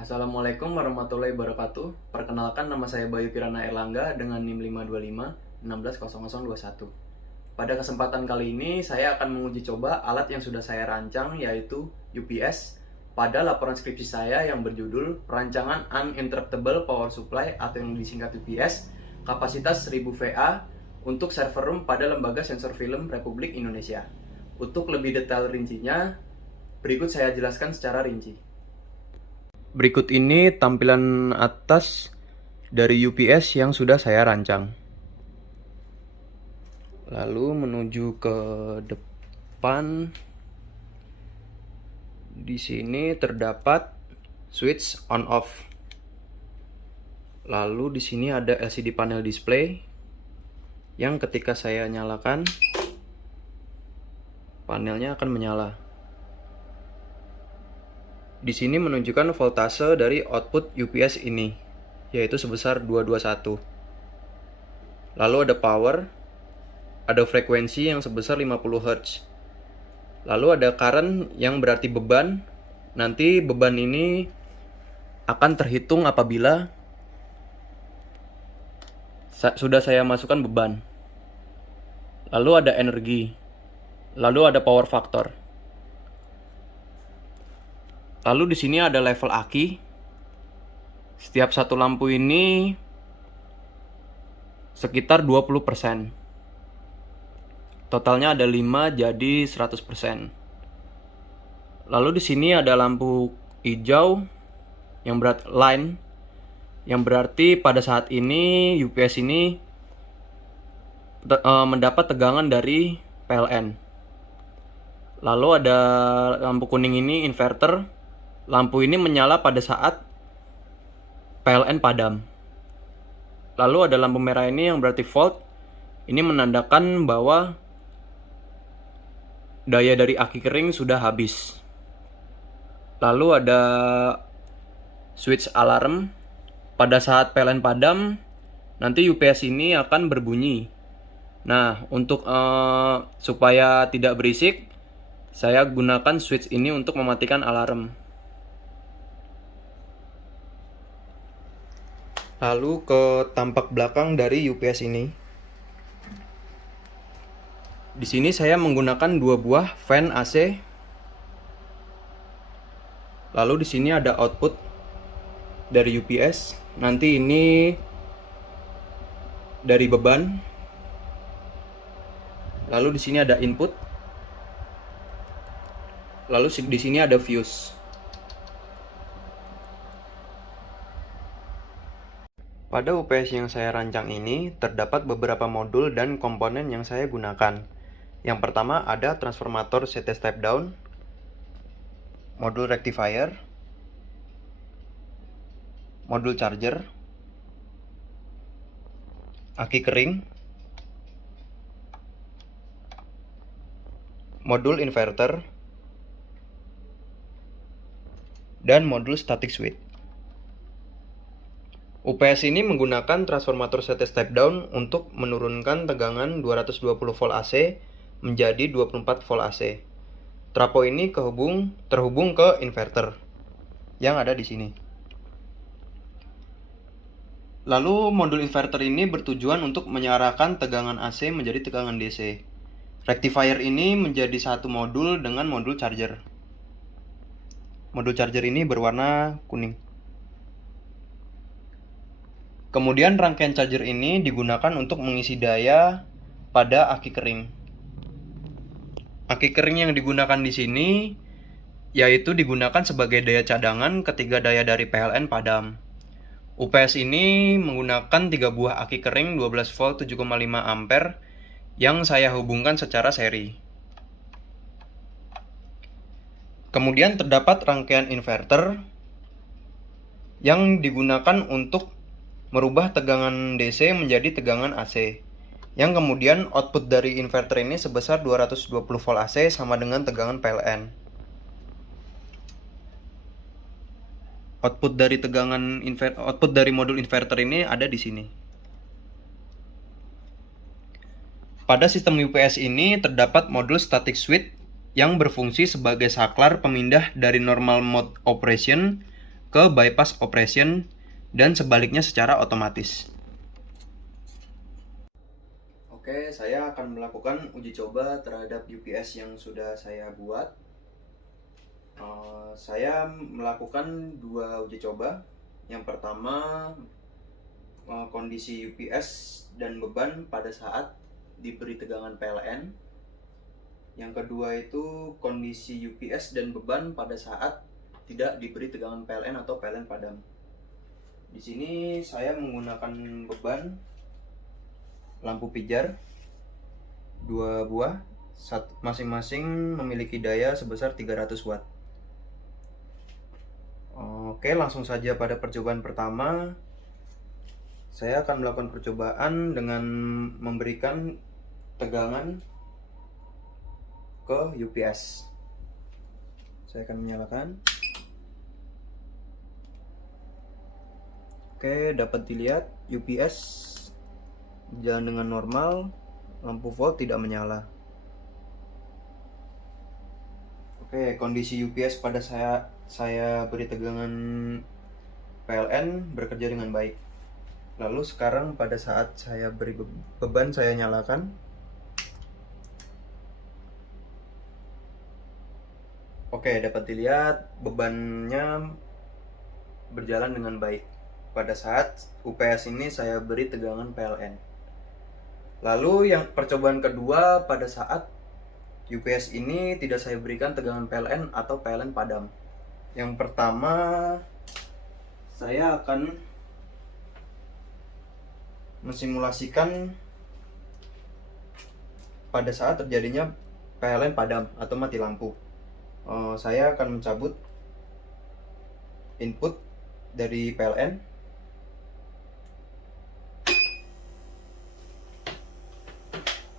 Assalamualaikum warahmatullahi wabarakatuh. Perkenalkan, nama saya Bayu Kirana Erlangga dengan NIM 525 160021. Pada kesempatan kali ini saya akan menguji coba alat yang sudah saya rancang, yaitu UPS, pada laporan skripsi saya yang berjudul Perancangan Uninterruptible Power Supply atau yang disingkat UPS, kapasitas 1000 VA untuk server room pada Lembaga Sensor Film Republik Indonesia. Untuk lebih detail rincinya, berikut saya jelaskan secara rinci. Berikut ini tampilan atas dari UPS yang sudah saya rancang. Lalu menuju ke depan. Di sini terdapat switch on off. Lalu di sini ada LCD panel display yang ketika saya nyalakan, panelnya akan menyala. Di sini menunjukkan voltase dari output UPS ini, yaitu sebesar 221. Lalu ada power, ada frekuensi yang sebesar 50 Hz. Lalu ada current yang berarti beban. Nanti beban ini akan terhitung apabila sudah saya masukkan beban. Lalu ada energi. Lalu ada power factor. Lalu di sini ada level aki. Setiap satu lampu ini sekitar 20%. Totalnya ada 5 jadi 100%. Lalu di sini ada lampu hijau yang line yang berarti pada saat ini UPS ini mendapat tegangan dari PLN. Lalu ada lampu kuning ini inverter. Lampu ini menyala pada saat PLN padam. Lalu ada lampu merah ini yang berarti volt. Ini menandakan bahwa daya dari aki kering sudah habis. Lalu ada switch alarm. Pada saat PLN padam, nanti UPS ini akan berbunyi. Nah, untuk supaya tidak berisik, saya gunakan switch ini untuk mematikan alarm. Lalu ke tampak belakang dari UPS ini. Di sini saya menggunakan 2 buah fan AC. Lalu di sini ada output dari UPS. Nanti ini dari beban. Lalu di sini ada input. Lalu di sini ada fuse. Pada UPS yang saya rancang ini, terdapat beberapa modul dan komponen yang saya gunakan. Yang pertama ada transformator CT step down, modul rectifier, modul charger, aki kering, modul inverter, dan modul static switch. UPS ini menggunakan transformator CT step down untuk menurunkan tegangan 220 volt AC menjadi 24 volt AC. Trapo ini terhubung ke inverter yang ada di sini. Lalu modul inverter ini bertujuan untuk mengarahkan tegangan AC menjadi tegangan DC. Rectifier ini menjadi satu modul dengan modul charger. Modul charger ini berwarna kuning. Kemudian rangkaian charger ini digunakan untuk mengisi daya pada aki kering. Aki kering yang digunakan di sini yaitu digunakan sebagai daya cadangan ketika daya dari PLN padam. UPS ini menggunakan 3 buah aki kering 12 volt 7,5 ampere yang saya hubungkan secara seri. Kemudian terdapat rangkaian inverter yang digunakan untuk merubah tegangan DC menjadi tegangan AC, yang kemudian output dari inverter ini sebesar 220 volt AC sama dengan tegangan PLN. Output dari modul inverter ini ada di sini. Pada sistem UPS ini terdapat modul static switch yang berfungsi sebagai saklar pemindah dari normal mode operation ke bypass operation dan sebaliknya secara otomatis. Oke, saya akan melakukan uji coba terhadap UPS yang sudah saya buat. Saya melakukan 2 uji coba. Yang pertama, kondisi UPS dan beban pada saat diberi tegangan PLN. Yang kedua itu kondisi UPS dan beban pada saat tidak diberi tegangan PLN atau PLN padam. Di sini saya menggunakan beban lampu pijar 2 buah, masing-masing memiliki daya sebesar 300 watt. Oke, langsung saja pada percobaan pertama. Saya akan melakukan percobaan dengan memberikan tegangan ke UPS. Saya akan menyalakan. Oke, dapat dilihat UPS jalan dengan normal, lampu volt tidak menyala. Oke, kondisi UPS pada saya beri tegangan PLN bekerja dengan baik. Lalu sekarang pada saat saya beri beban, saya nyalakan. Oke, dapat dilihat bebannya berjalan dengan baik pada saat UPS ini saya beri tegangan PLN. Lalu yang percobaan kedua pada saat UPS ini tidak saya berikan tegangan PLN atau PLN padam. Yang pertama, saya akan mensimulasikan pada saat terjadinya PLN padam atau mati lampu. Saya akan mencabut input dari PLN.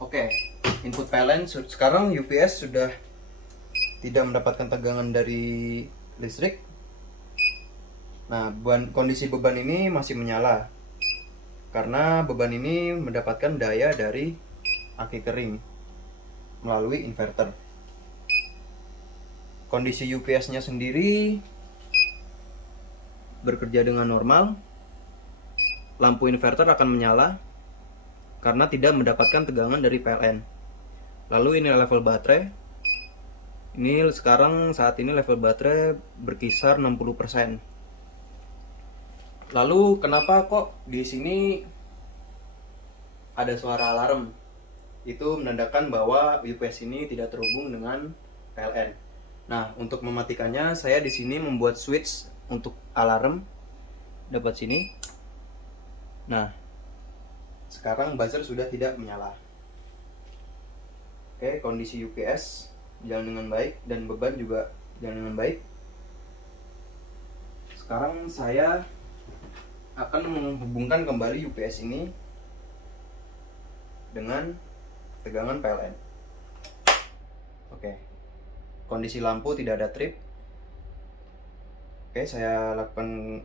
Oke, input PLN sekarang UPS sudah tidak mendapatkan tegangan dari listrik. Nah, kondisi beban ini masih menyala karena beban ini mendapatkan daya dari aki kering melalui inverter. Kondisi UPS-nya sendiri bekerja dengan normal. Lampu inverter akan menyala karena tidak mendapatkan tegangan dari PLN. Lalu ini level baterai. Ini sekarang saat ini level baterai berkisar 60%. Lalu kenapa kok di sini ada suara alarm? Itu menandakan bahwa UPS ini tidak terhubung dengan PLN. Nah, untuk mematikannya saya di sini membuat switch untuk alarm. Dapat sini. Nah, sekarang buzzer sudah tidak menyala. Oke, kondisi UPS jalan dengan baik dan beban juga jalan dengan baik. Sekarang saya akan menghubungkan kembali UPS ini dengan tegangan PLN. Oke, kondisi lampu tidak ada trip. Oke, saya lakukan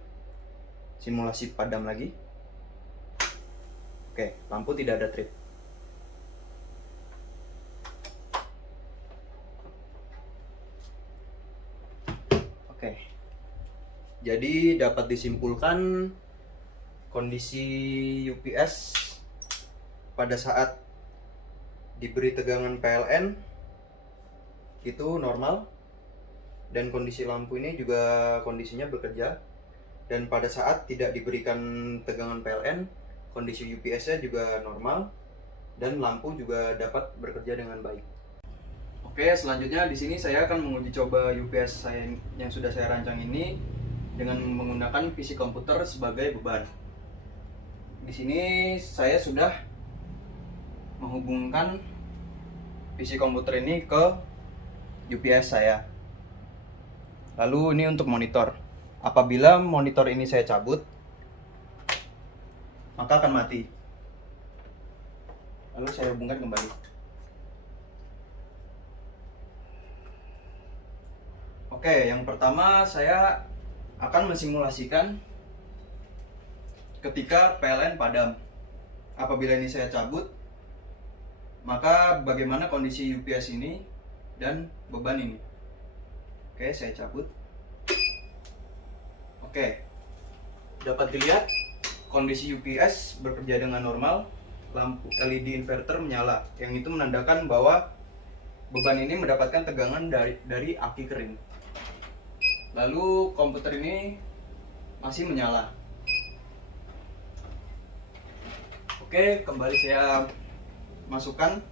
simulasi padam lagi. Oke, lampu tidak ada trip. Oke, jadi dapat disimpulkan kondisi UPS pada saat diberi tegangan PLN itu normal, dan kondisi lampu ini juga kondisinya bekerja. Dan pada saat tidak diberikan tegangan PLN, kondisi UPS-nya juga normal dan lampu juga dapat bekerja dengan baik. Oke, selanjutnya di sini saya akan menguji coba UPS saya yang sudah saya rancang ini dengan menggunakan PC komputer sebagai beban. Di sini saya sudah menghubungkan PC komputer ini ke UPS saya. Lalu ini untuk monitor. Apabila monitor ini saya cabut, maka akan mati. Lalu saya hubungkan kembali. Oke, yang pertama saya akan mensimulasikan ketika PLN padam. Apabila ini saya cabut, maka bagaimana kondisi UPS ini dan beban ini. Oke, saya cabut. Oke, dapat dilihat kondisi UPS bekerja dengan normal, lampu LED inverter menyala, yang itu menandakan bahwa beban ini mendapatkan tegangan dari aki kering. Lalu komputer ini masih menyala. Oke, kembali saya masukkan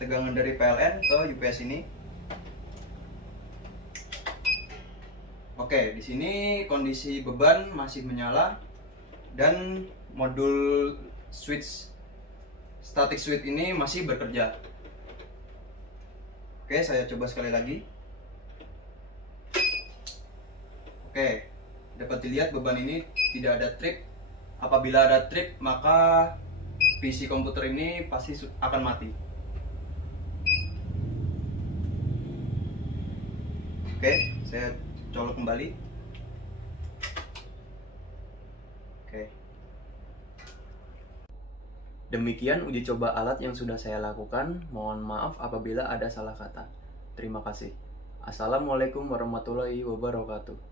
tegangan dari PLN ke UPS ini. Oke, di sini kondisi beban masih menyala dan modul static switch ini masih bekerja. Oke, saya coba sekali lagi. Oke, dapat dilihat beban ini tidak ada trip. Apabila ada trip, maka PC komputer ini pasti akan mati. Oke, saya colok kembali. Oke. Demikian uji coba alat yang sudah saya lakukan. Mohon maaf apabila ada salah kata. Terima kasih. Assalamualaikum warahmatullahi wabarakatuh.